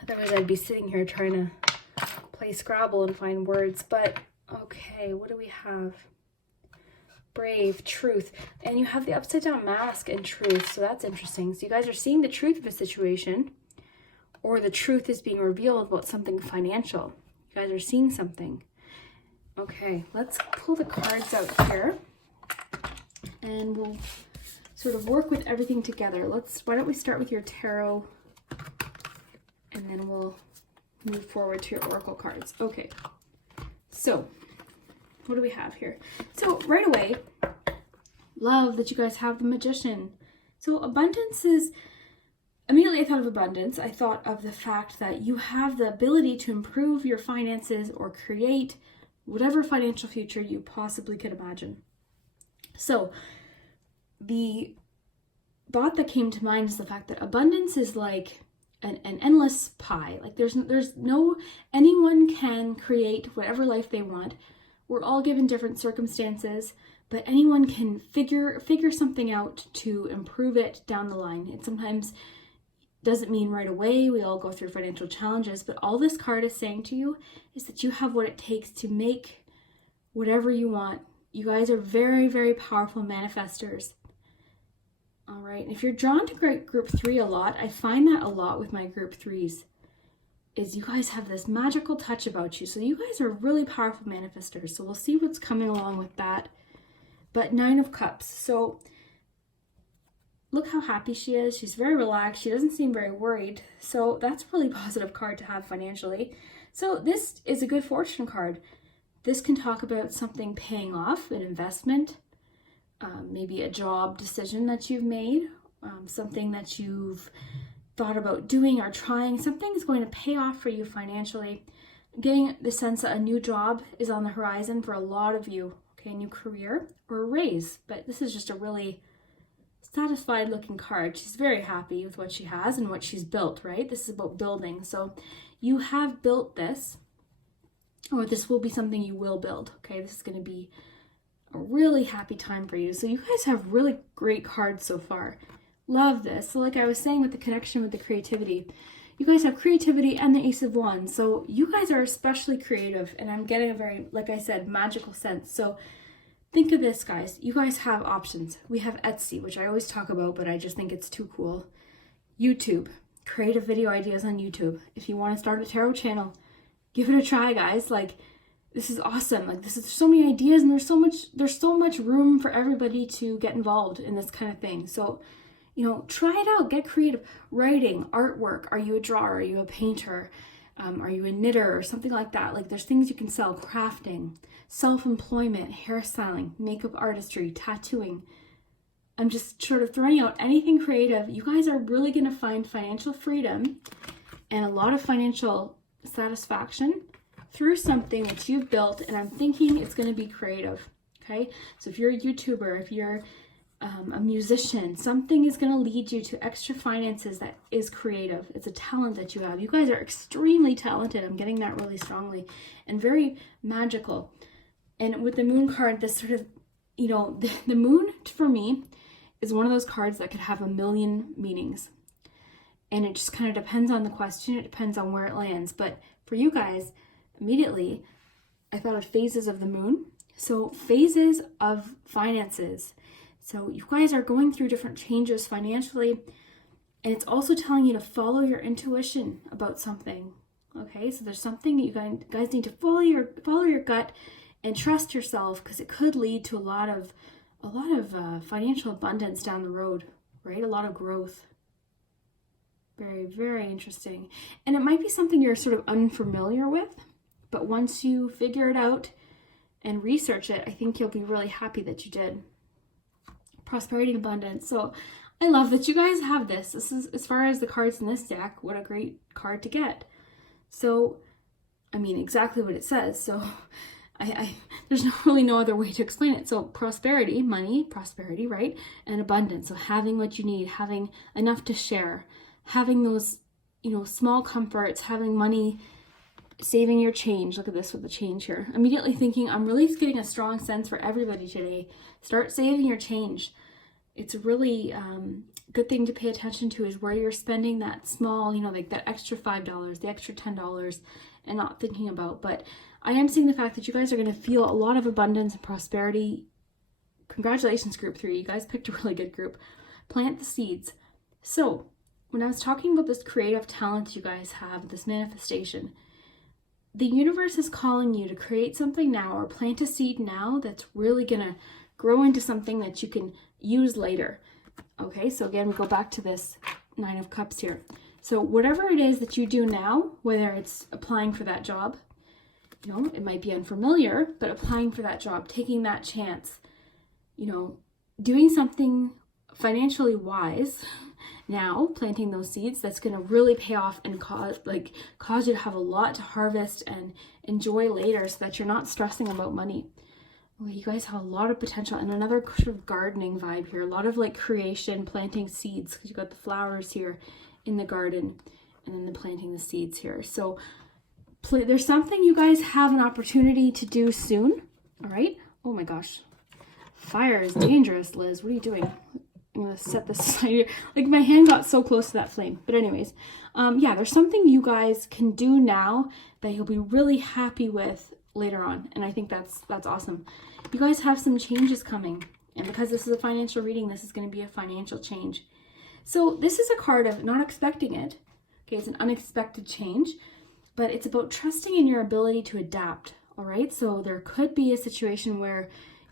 otherwise I'd be sitting here trying to play Scrabble and find words. But okay, what do we have? Brave, truth, and you have the upside down mask and truth, so that's interesting. So you guys are seeing the truth of a situation, or the truth is being revealed about something financial. You guys are seeing something. Okay, let's pull the cards out here, and we'll sort of work with everything together. Why don't we start with your tarot, and then we'll move forward to your oracle cards. Okay, so what do we have here? So right away, love that you guys have the Magician. So abundance is, immediately I thought of abundance. I thought of the fact that you have the ability to improve your finances or create whatever financial future you possibly could imagine. So the thought that came to mind is the fact that abundance is like an endless pie. Like there's no, anyone can create whatever life they want. We're all given different circumstances, but anyone can figure something out to improve it down the line. It sometimes doesn't mean right away. We all go through financial challenges, but all this card is saying to you is that you have what it takes to make whatever you want. You guys are very, very powerful manifestors. All right, and if you're drawn to group 3 a lot, I find that a lot with my group 3s. Is you guys have this magical touch about you. So you guys are really powerful manifestors. So we'll see what's coming along with that. But 9 of Cups. So look how happy she is. She's very relaxed. She doesn't seem very worried. So that's a really positive card to have financially. So this is a good fortune card. This can talk about something paying off, an investment, maybe a job decision that you've made, something that you've thought about doing or trying. Something is going to pay off for you financially. I'm getting the sense that a new job is on the horizon for a lot of you. Okay, a new career or a raise. But this is just a really satisfied looking card. She's very happy with what she has and what she's built, right? This is about building. So you have built this. or this will be something you will build. Okay, this is going to be a really happy time for you. So you guys have really great cards so far. Love this. So like I was saying with the connection with the creativity, you guys have creativity and the Ace of Wands. So you guys are especially creative, and I'm getting a very, like I said, magical sense. So think of this, guys. You guys have options. We have Etsy, which I always talk about, but I just think it's too cool. YouTube, creative video ideas on YouTube. If you want to start a tarot channel, give it a try, guys. Like, this is awesome. Like, this is so many ideas, and there's so much room for everybody to get involved in this kind of thing. So, you know, try it out. Get creative. Writing, artwork. Are you a drawer? Are you a painter? Are you a knitter or something like that? Like, there's things you can sell. Crafting, self-employment, hairstyling, makeup artistry, tattooing. I'm just sort of throwing out anything creative. You guys are really going to find financial freedom and a lot of financial satisfaction through something that you've built, and I'm thinking it's going to be creative. Okay, so if you're a YouTuber, if you're a musician, something is going to lead you to extra finances that is creative. It's a talent that you have. You guys are extremely talented. I'm getting that really strongly, and very magical. And with the moon card, this sort of, you know, the moon for me is one of those cards that could have a million meanings. And it just kind of depends on the question. It depends on where it lands. But for you guys, immediately, I thought of phases of the moon. So phases of finances. So you guys are going through different changes financially. And it's also telling you to follow your intuition about something. Okay, so there's something that you guys need to follow your gut and trust yourself, because it could lead to a lot of financial abundance down the road, right? A lot of growth. Very, very interesting. And it might be something you're sort of unfamiliar with, but once you figure it out and research it, I think you'll be really happy that you did. Prosperity and abundance. So I love that you guys have this. This is, as far as the cards in this deck, what a great card to get. So, I mean, exactly what it says. So there's really no other way to explain it. So prosperity, money, prosperity, right? And abundance. So having what you need, having enough to share, having those, you know, small comforts, having money, saving your change. Look at this with the change here. Immediately thinking, I'm really getting a strong sense for everybody today. Start saving your change. It's a really good thing to pay attention to, is where you're spending that small, you know, like that extra $5, the extra $10, and not thinking about. But I am seeing the fact that you guys are going to feel a lot of abundance and prosperity. Congratulations, group 3. You guys picked a really good group. Plant the seeds. So when I was talking about this creative talent you guys have, this manifestation, the universe is calling you to create something now, or plant a seed now that's really going to grow into something that you can use later. Okay, so again, we go back to this 9 of Cups here. So whatever it is that you do now, whether it's applying for that job, you know, it might be unfamiliar, but applying for that job, taking that chance, you know, doing something financially wise now, planting those seeds, that's going to really pay off and cause you to have a lot to harvest and enjoy later, so that you're not stressing about money. Okay, you guys have a lot of potential, and another sort of gardening vibe here, a lot of like creation, planting seeds, because you got the flowers here in the garden, and then the planting the seeds here. So there's something you guys have an opportunity to do soon. All right. Oh my gosh. Fire is dangerous, Liz. What are you doing? I'm going to set this aside here. Like, my hand got so close to that flame. But anyways, yeah, there's something you guys can do now that you'll be really happy with later on. And I think that's awesome. You guys have some changes coming. And because this is a financial reading, this is going to be a financial change. So this is a card of not expecting it. Okay, it's an unexpected change. But it's about trusting in your ability to adapt. All right, so there could be a situation where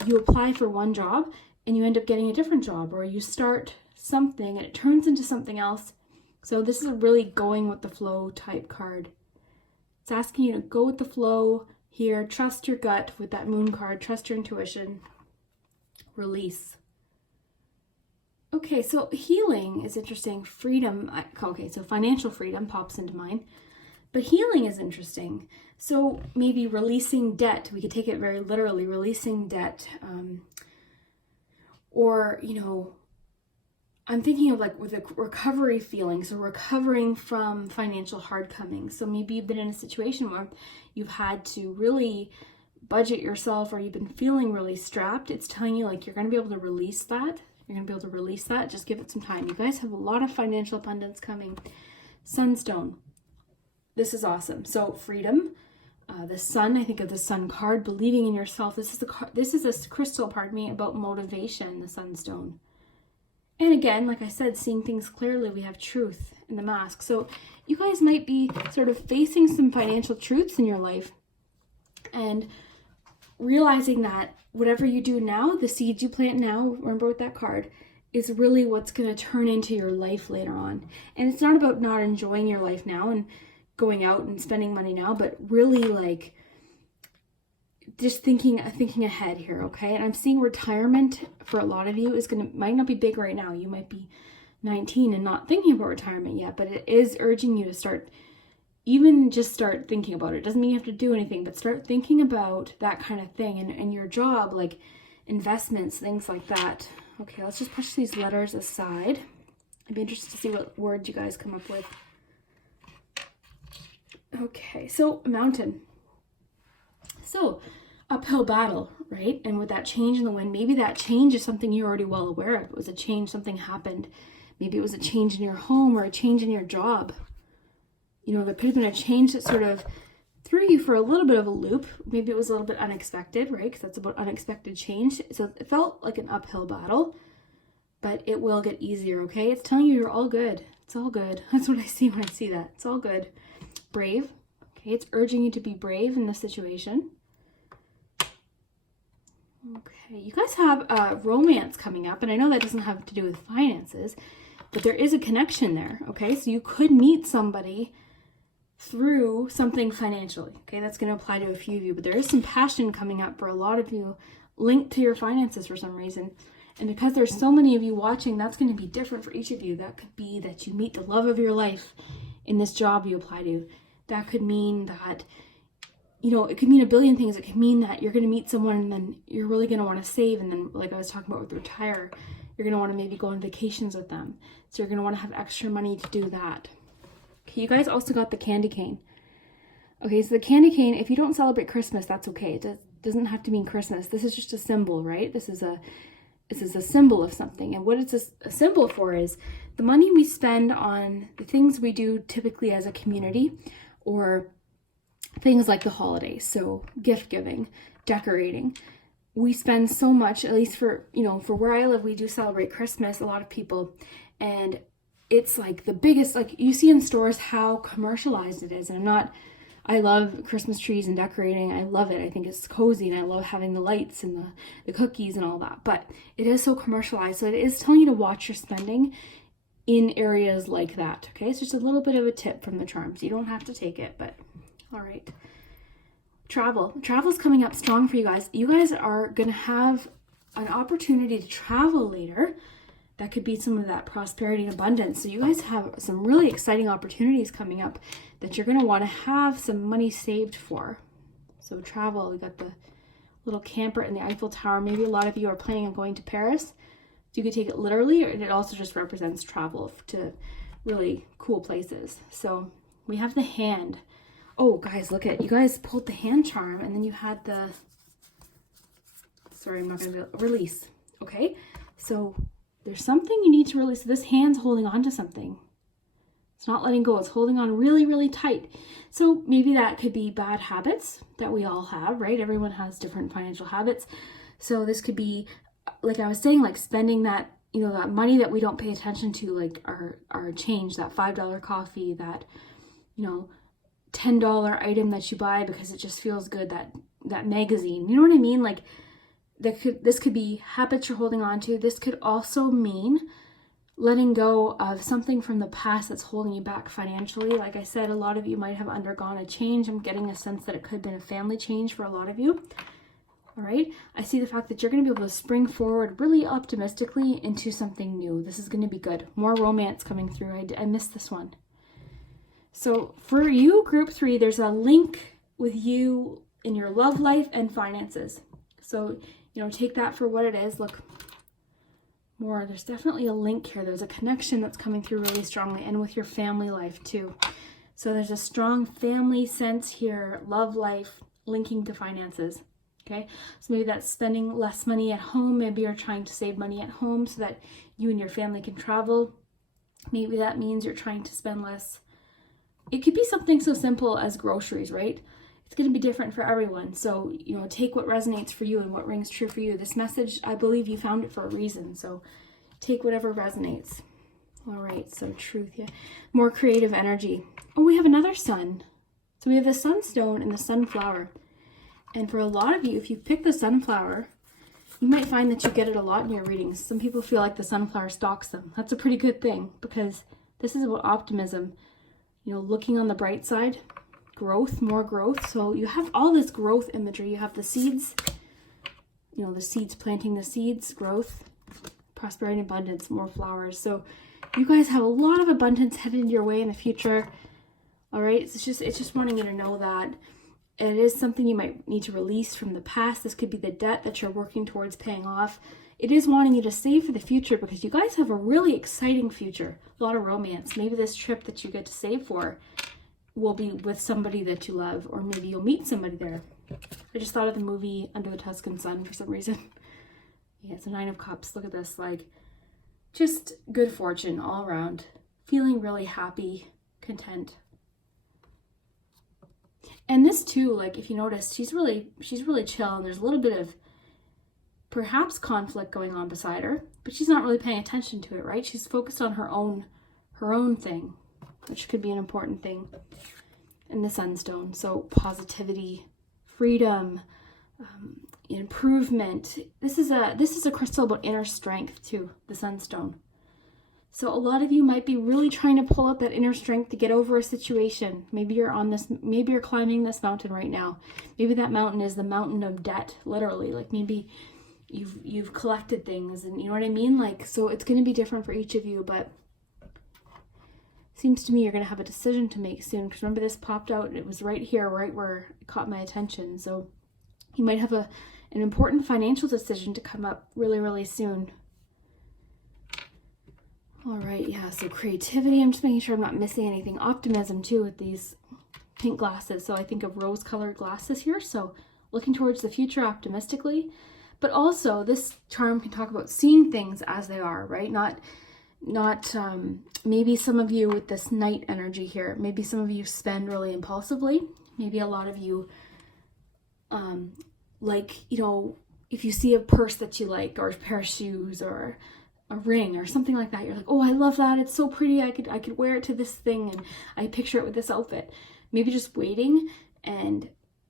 you apply for one job and you end up getting a different job, or you start something and it turns into something else. So this is a really going with the flow type card. It's asking you to go with the flow here, trust your gut with that moon card, trust your intuition, release. Okay, so healing is interesting. Freedom, okay, so financial freedom pops into mind. But healing is interesting. So maybe releasing debt. We could take it very literally, releasing debt. Or, you know, I'm thinking of like with a recovery feeling, so recovering from financial hardcoming. So maybe you've been in a situation where you've had to really budget yourself, or you've been feeling really strapped. It's telling you like you're going to be able to release that. You're going to be able to release that. Just give it some time. You guys have a lot of financial abundance coming. Sunstone. This is awesome. So freedom. The sun, I think of the sun card, believing in yourself. This is a crystal, pardon me, about motivation, the sunstone. And again, like I said, seeing things clearly, we have truth in the mask. So you guys might be sort of facing some financial truths in your life and realizing that whatever you do now, the seeds you plant now, remember with that card, is really what's going to turn into your life later on. And it's not about not enjoying your life now and going out and spending money now, but really like just thinking ahead here, okay? And I'm seeing retirement for a lot of you might not be big right now. You might be 19 and not thinking about retirement yet, but it is urging you to start thinking about it. It doesn't mean you have to do anything, but start thinking about that kind of thing and your job, like investments, things like that. Okay, let's just push these letters aside. I'd be interested to see what words you guys come up with. Okay, so mountain. So uphill battle, right? And with that change in the wind, maybe that change is something you're already well aware of. It was a change, something happened. Maybe it was a change in your home or a change in your job. You know, there could have been a change that sort of threw you for a little bit of a loop. Maybe it was a little bit unexpected, right? Because that's about unexpected change. So it felt like an uphill battle, but it will get easier, okay? It's telling you you're all good. It's all good. That's what I see when I see that. It's all good. Brave. Okay, it's urging you to be brave in this situation. Okay, you guys have romance coming up, and I know that doesn't have to do with finances, but there is a connection there, okay? So you could meet somebody through something financially, okay? That's going to apply to a few of you, but there is some passion coming up for a lot of you linked to your finances for some reason. And because there's so many of you watching, that's going to be different for each of you. That could be that you meet the love of your life in this job you apply to. That could mean that, you know, it could mean a billion things. It could mean that you're going to meet someone and then you're really going to want to save. And then, like I was talking about with retire, you're going to want to maybe go on vacations with them. So you're going to want to have extra money to do that. Okay, you guys also got the candy cane. Okay, so the candy cane, if you don't celebrate Christmas, that's okay. It doesn't have to mean Christmas. This is just a symbol, right? This is a symbol of something. And what it's a symbol for is the money we spend on the things we do typically as a community, or things like the holidays. So gift giving, decorating. We spend so much, at least for where I live, we do celebrate Christmas, a lot of people. And it's like the biggest, like you see in stores how commercialized it is. And I love Christmas trees and decorating. I love it. I think it's cozy and I love having the lights and the cookies and all that. But it is so commercialized. So it is telling you to watch your spending in areas like that. Okay, it's just a little bit of a tip from the charms. You don't have to take it, but all right. Travel's coming up strong for you guys. You guys are going to have an opportunity to travel later. That could be some of that prosperity and abundance. So you guys have some really exciting opportunities coming up that you're going to want to have some money saved for. So travel, we got the little camper in the Eiffel Tower. Maybe a lot of you are planning on going to Paris. So you could take it literally, or it also just represents travel to really cool places. So we have the hand. Oh, guys, look at, you guys pulled the hand charm, and then you had the, sorry, I'm not going to release. Okay, so there's something you need to release. This hand's holding on to something. It's not letting go. It's holding on really, really tight. So maybe that could be bad habits that we all have, right? Everyone has different financial habits. So this could be, like I was saying, like spending that, that money that we don't pay attention to, like our change, that $5 coffee, that, $10 item that you buy because it just feels good, that magazine. You know what I mean? Like this could be habits you're holding on to. This could also mean letting go of something from the past that's holding you back financially. Like I said, a lot of you might have undergone a change. I'm getting a sense that it could have been a family change for a lot of you. All right. I see the fact that you're going to be able to spring forward really optimistically into something new. This is going to be good. More romance coming through. I missed this one. So for you, group 3, there's a link with you in your love life and finances. So, take that for what it is. Look, more. There's definitely a link here. There's a connection that's coming through really strongly, and with your family life too. So there's a strong family sense here, love life, linking to finances. Okay, so maybe that's spending less money at home. Maybe you're trying to save money at home so that you and your family can travel. Maybe that means you're trying to spend less. It could be something so simple as groceries, right? It's going to be different for everyone. So, you know, take what resonates for you and what rings true for you. This message, I believe you found it for a reason. So take whatever resonates. All right, so truth, yeah. More creative energy. Oh, we have another sun. So we have the sunstone and the sunflower. And for a lot of you, if you pick the sunflower, you might find that you get it a lot in your readings. Some people feel like the sunflower stalks them. That's a pretty good thing, because this is about optimism. You know, looking on the bright side, growth, more growth. So you have all this growth imagery. You have the seeds, you know, the seeds, planting the seeds, growth, prosperity, abundance, more flowers. So you guys have a lot of abundance headed your way in the future. All right, it's just wanting you to know that it is something you might need to release from the past. This could be the debt that you're working towards paying off. It is wanting you to save for the future, because you guys have a really exciting future. A lot of romance. Maybe this trip that you get to save for will be with somebody that you love, or maybe you'll meet somebody there. I just thought of the movie Under the Tuscan Sun for some reason. Yeah, it's a 9 of Cups. Look at this, like, just good fortune all around. Feeling really happy, content. And this too, like, if you notice, she's really chill, and there's a little bit of perhaps conflict going on beside her, but she's not really paying attention to it, right? She's focused on her own thing, which could be an important thing in the sunstone. So positivity, freedom, improvement. This is a crystal about inner strength too, the sunstone. So a lot of you might be really trying to pull out that inner strength to get over a situation. Maybe you're climbing this mountain right now. Maybe that mountain is the mountain of debt, literally. Like, maybe you've collected things, and you know what I mean? Like, so it's going to be different for each of you, but seems to me you're going to have a decision to make soon. Because remember, this popped out, it was right here, right where it caught my attention. So you might have an important financial decision to come up really, really soon. All right, yeah, so creativity. I'm just making sure I'm not missing anything. Optimism too with these pink glasses. So I think of rose-colored glasses here. So looking towards the future optimistically. But also this charm can talk about seeing things as they are, right? Not maybe some of you with this night energy here, maybe some of you spend really impulsively. Maybe a lot of you, like, you know, if you see a purse that you like, or a pair of shoes, or a ring or something like that, you're like, oh, I love that, it's so pretty, I could wear it to this thing, and I picture it with this outfit. Maybe just waiting, and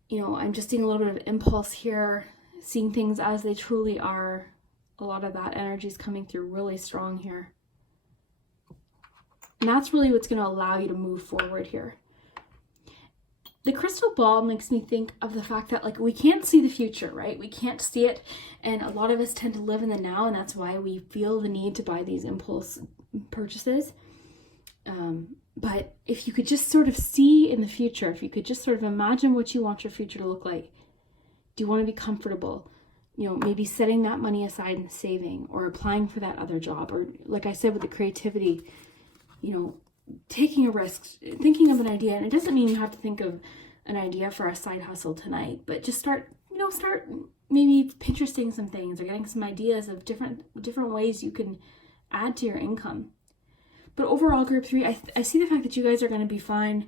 you know, I'm just seeing a little bit of impulse here, seeing things as they truly are. A lot of that energy is coming through really strong here, and that's really what's going to allow you to move forward here. The crystal ball makes me think of the fact that, like, we can't see the future, right? We can't see it. And a lot of us tend to live in the now, and that's why we feel the need to buy these impulse purchases. But if you could just sort of see in the future, if you could just sort of imagine what you want your future to look like. Do you want to be comfortable? You know, maybe setting that money aside and saving, or applying for that other job, or like I said with the creativity, you know, taking a risk, thinking of an idea. And it doesn't mean you have to think of an idea for a side hustle tonight, but just start maybe Pinteresting some things, or getting some ideas of different ways you can add to your income. But overall, group 3, I see the fact that you guys are going to be fine.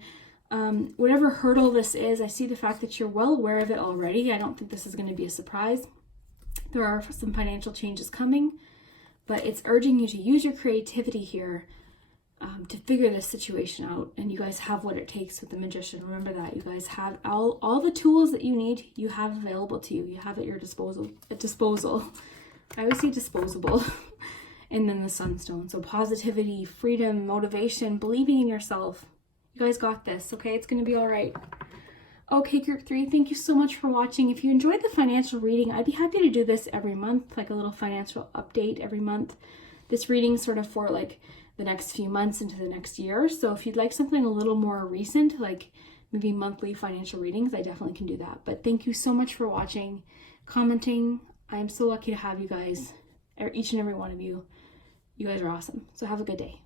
Whatever hurdle this is, I see the fact that you're well aware of it already. I don't think this is going to be a surprise. There are some financial changes coming, but it's urging you to use your creativity here to figure this situation out. And you guys have what it takes with the Magician. Remember that. You guys have all the tools that you need, you have available to you. You have at your disposal. I always say disposable. And then the Sunstone. So positivity, freedom, motivation, believing in yourself. You guys got this, okay? It's going to be all right. Okay, group 3, thank you so much for watching. If you enjoyed the financial reading, I'd be happy to do this every month, like a little financial update every month. This reading sort of for like the next few months into the next year. So if you'd like something a little more recent, like maybe monthly financial readings, I definitely can do that. But thank you so much for watching, commenting. I am so lucky to have you guys. each and every one of you. You guys are awesome. So have a good day.